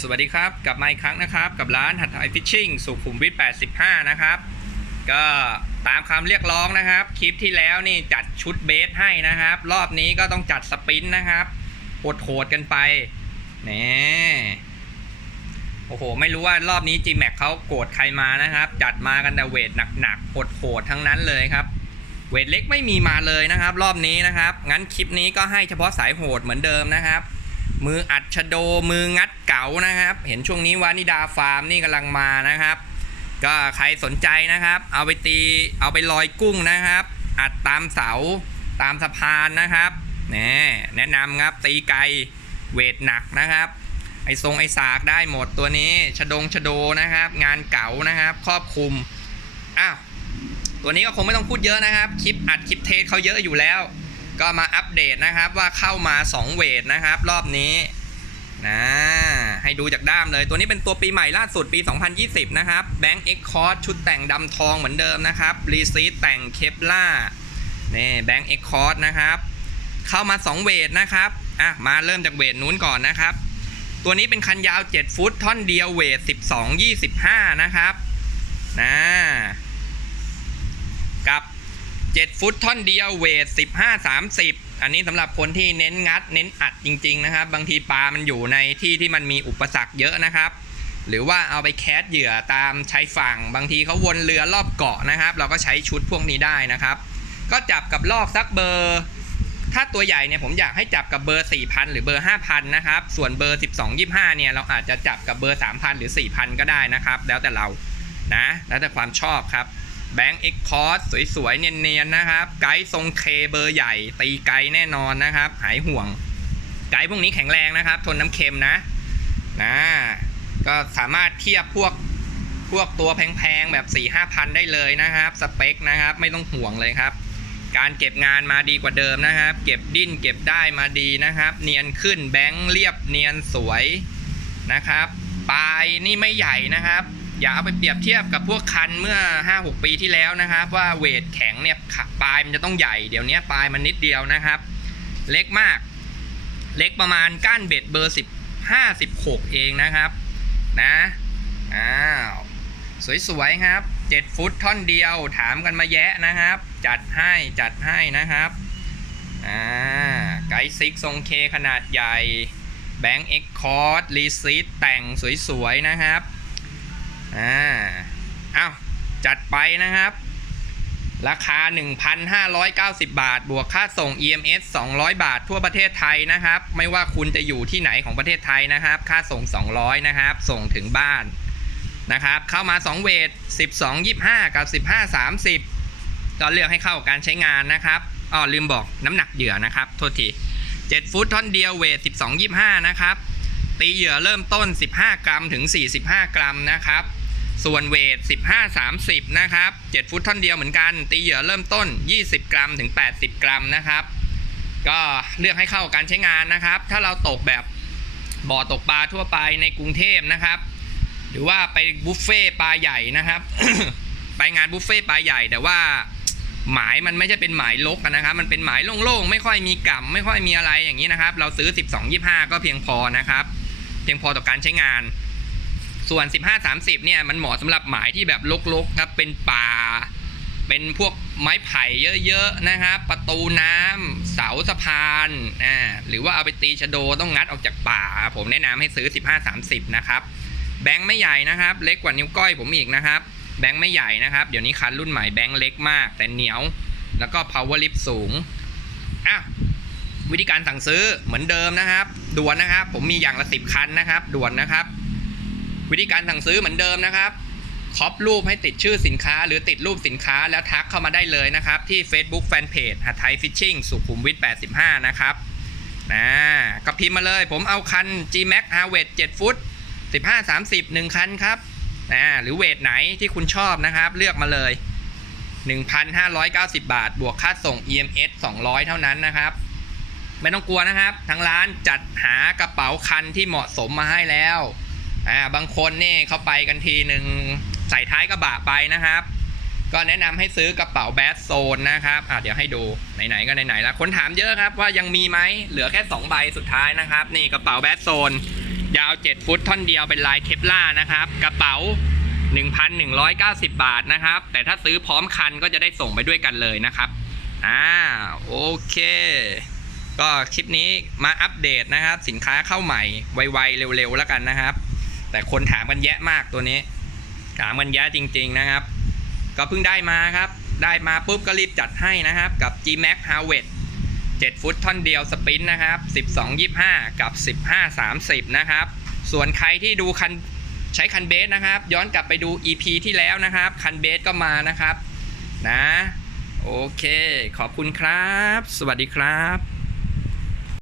สวัสดีครับกลับมาอีกครั้งนะครับ กับร้านหัดไทยฟิชชิ่งสุขุมวิท 85 นะครับ ก็ตามคำเรียกร้องนะครับ คลิปที่แล้วนี่จัดชุดเบสให้นะครับ รอบนี้ก็ต้องจัดสปรินต์นะครับโหดๆกันไปนี่โอ้โห ไม่รู้ว่ารอบนี้ G-Max เขาโกรธใครมานะครับ จัดมากันแต่เวทหนักๆโหดๆทั้งนั้นเลยครับเวทเล็กไม่มีมาเลยนะครับ รอบนี้นะครับ งั้นคลิปนี้ก็ให้เฉพาะสายโหดเหมือนเดิมนะครับ มืออัดชะโดมืองัดเก๋านะครับ เห็นช่วงนี้วานิดาฟาร์มนี่กำลังมานะครับ ก็ใครสนใจนะครับ เอาไปตีเอาไปลอยกุ้งนะครับ อัดตามเสาตามสะพานนะครับแน่แนะนำครับตีไกลเวทหนักนะครับ ไอทรงไอสากได้หมดตัวนี้ชะดงชะโดนะครับ งานเก๋านะครับ ครอบคลุมอ้าวตัวนี้ก็คงไม่ต้องพูดเยอะนะครับ คลิปอัดคลิปเทสเขาเยอะอยู่แล้ว ก็มาอัปเดตนะครับว่าเข้ามา 2 เวทนะครับ รอบนี้นะให้ดูจากด้ามเลย ตัวนี้เป็นตัวปีใหม่ล่าสุดปี 2020 นะครับ Bank X Cord ชุดแต่งดำทองเหมือนเดิมนะครับรีซีแต่งเคปล่านี่ Bank X Cord นะครับเข้ามา 2 เวทนะครับอะมาเริ่มจากเวทนู้นก่อนนะครับ ตัวนี้เป็นคันยาว 7 ฟุตท่อนเดียวเวท 12 25 นะครับนะ 7 ฟุตท่อนเดียวเวท 15 30 อันนี้สำหรับคนที่เน้นงัด เน้นอัดจริง ๆ นะครับ บางทีปลามันอยู่ในที่ที่มันมีอุปสรรคเยอะนะครับ หรือว่าเอาไปแคสเหยื่อตามชายฝั่ง บางทีเขาวนเรือรอบเกาะนะครับ เราก็ใช้ชุดพวกนี้ได้นะครับ ก็จับกับลอกสักเบอร์ถ้าตัวใหญ่เนี่ยผมอยากให้จับกับเบอร์ 4,000 หรือเบอร์ 5,000 นะครับ ส่วนเบอร์ 12 25 เนี่ยเราอาจจะจับกับเบอร์ 3,000 หรือ 4,000 ก็ได้นะครับ แล้วแต่เรานะ แล้วแต่ความชอบครับ แบงค์เอ็กคอร์สสวยๆ เนียนๆ นะครับ ไกด์ทรงเคเบอร์ใหญ่ ตีไกด์แน่นอนนะครับ หายห่วง ไกด์พวกนี้แข็งแรงนะครับ ทนน้ำเค็มนะนะก็สามารถเทียบพวกพวกตัวแพงๆ แบบ4 5 0 0ได้เลยนะครับ สเปคนะครับ ไม่ต้องห่วงเลยครับ การเก็บงานมาดีกว่าเดิมนะครับ เก็บดิ้นเก็บได้มาดีนะครับ เนียนขึ้นแบงค์เรียบเนียนสวยนะครับ ปลายนี่ไม่ใหญ่นะครับ อย่าเอาไปเปรียบเทียบกับพวกคันเมื่อ 5-6 ปีที่แล้วนะครับ ว่าเวทแข็งเนี่ยปลายมันจะต้องใหญ่เดี๋ยวนี้ปลายมันนิดเดียวนะครับ เล็กมาก เล็กประมาณก้านเบ็ดเบอร์ 15 16 เองนะครับนะอ้าวสวยๆครับ 7 ฟุตท่อนเดียวถามกันมาแยะนะครับ จัดให้จัดให้นะครับอ่าไกด์ซิกทรงเคขนาดใหญ่แบงค์เอ็กคอร์ดรีซีดแต่งสวยๆนะครับ อ่าอ้าวจัดไปนะครับ ราคา 1,590 บาท บวกค่าส่ง EMS 200 บาท ทั่วประเทศไทยนะครับ ไม่ว่าคุณจะอยู่ที่ไหนของประเทศไทยนะครับ ค่าส่ง 200 นะครับ ส่งถึงบ้านนะครับ เข้ามา 2 เวท 12 25 กับ 15 30 ก็เลือกให้เข้ากับการใช้งานนะครับอ๋อลืมบอกน้ำหนักเหยื่อนะครับ โทษที 7 ฟุตท่อนเดียวเวท 12 25 นะครับ ตีเหยื่อเริ่มต้น 15 กรัมถึง 45 กรัมนะครับ ส่วนเวท 15 30 นะครับ 7 ฟุตท่อนเดียวเหมือนกัน ตีเหยื่อเริ่มต้น 20 กรัมถึง 80 กรัมนะครับ ก็เลือกให้เข้ากับการใช้งานนะครับ ถ้าเราตกแบบบ่อตกปลาทั่วไปในกรุงเทพนะครับ หรือว่าไปบุฟเฟ่ปลาใหญ่นะครับ ไปงานบุฟเฟ่ปลาใหญ่แต่ว่าหมายมันไม่ใช่เป็นหมายลกนะครับ มันเป็นหมายโล่งๆ ไม่ค่อยมีกั่มไม่ค่อยมีอะไรอย่างนี้นะครับ เราซื้อ 12 25 ก็เพียงพอนะครับ เพียงพอต่อการใช้งาน ส่วน 15 30 เนี่ยมันเหมาะสำหรับหมายที่แบบลกๆครับเป็นป่า เป็นพวกไม้ไผ่เยอะๆนะครับ ประตูน้ำเสาสะพานอ่าหรือว่าเอาไปตีชะโดต้องงัดออกจากป่า ผมแนะนำให้ซื้อ 15 30 นะครับ แบงค์ไม่ใหญ่นะครับ เล็กกว่านิ้วก้อยผมอีกนะครับ แบงค์ไม่ใหญ่นะครับ เดี๋ยวนี้คันรุ่นใหม่แบงค์เล็กมาก แต่เหนียว แล้วก็ power lift สูงอะวิธีการสั่งซื้อเหมือนเดิมนะครับ ด่วนนะครับ ผมมีอย่างละสิบคันนะครับ ด่วนนะครับ วิธีการสั่งซื้อเหมือนเดิมนะครับคอปรูปให้ติดชื่อสินค้า หรือติดรูปสินค้าแล้วทักเข้ามาได้เลยนะครับ ที่ Facebook Fanpage หัดไทยฟิชชิ่งสุขุมวิท85 นะครับนะก็พิมพ์มาเลย ผมเอาคัน G-Max Harvest 7 ฟุต 15 30 1 คันครับนะหรือเวทไหนที่คุณชอบนะครับ เลือกมาเลย 1,590 บาท บวกค่าส่ง EMS 200 เท่านั้นนะครับ ไม่ต้องกลัวนะครับ ทางร้านจัดหากระเป๋าคันที่เหมาะสมมาให้แล้ว อ่าบางคนนี่เขาไปกันทีหนึ่งใส่ท้ายกระบะไปนะครับ ก็แนะนำให้ซื้อกระเป๋าแบสโซนนะครับอ่าเดี๋ยวให้ดูไหนๆก็ไหนๆแล้วคนถามเยอะครับว่ายังมีไหมเหลือแค่ 2 ใบสุดท้ายนะครับ นี่กระเป๋าแบสโซนยาว 7 ฟุตท่อนเดียวเป็นลายเคปล่านะครับ กระเป๋า 1,190 บาทนะครับ แต่ถ้าซื้อพร้อมคันก็จะได้ส่งไปด้วยกันเลยนะครับอ่าโอเค ก็คลิปนี้มาอัปเดตนะครับ สินค้าเข้าใหม่ไวๆเร็วๆแล้วกันนะครับ แต่คนถามกันแยะมากตัวนี้ ถามกันแยะจริง ๆนะครับ ก็เพิ่งได้มาครับ ได้มาปุ๊บก็รีบจัดให้นะครับ กับ G Max h a r v e t 7 ฟุตท่อนเดียวสปรินต์นะครับ 1225 กับ 1530 นะครับ ส่วนใครที่ดูคันใช้คันเบสนะครับ ย้อนกลับไปดู EP ที่แล้วนะครับ คันเบสก็มานะครับ นะ โอเค ขอบคุณครับ สวัสดีครับ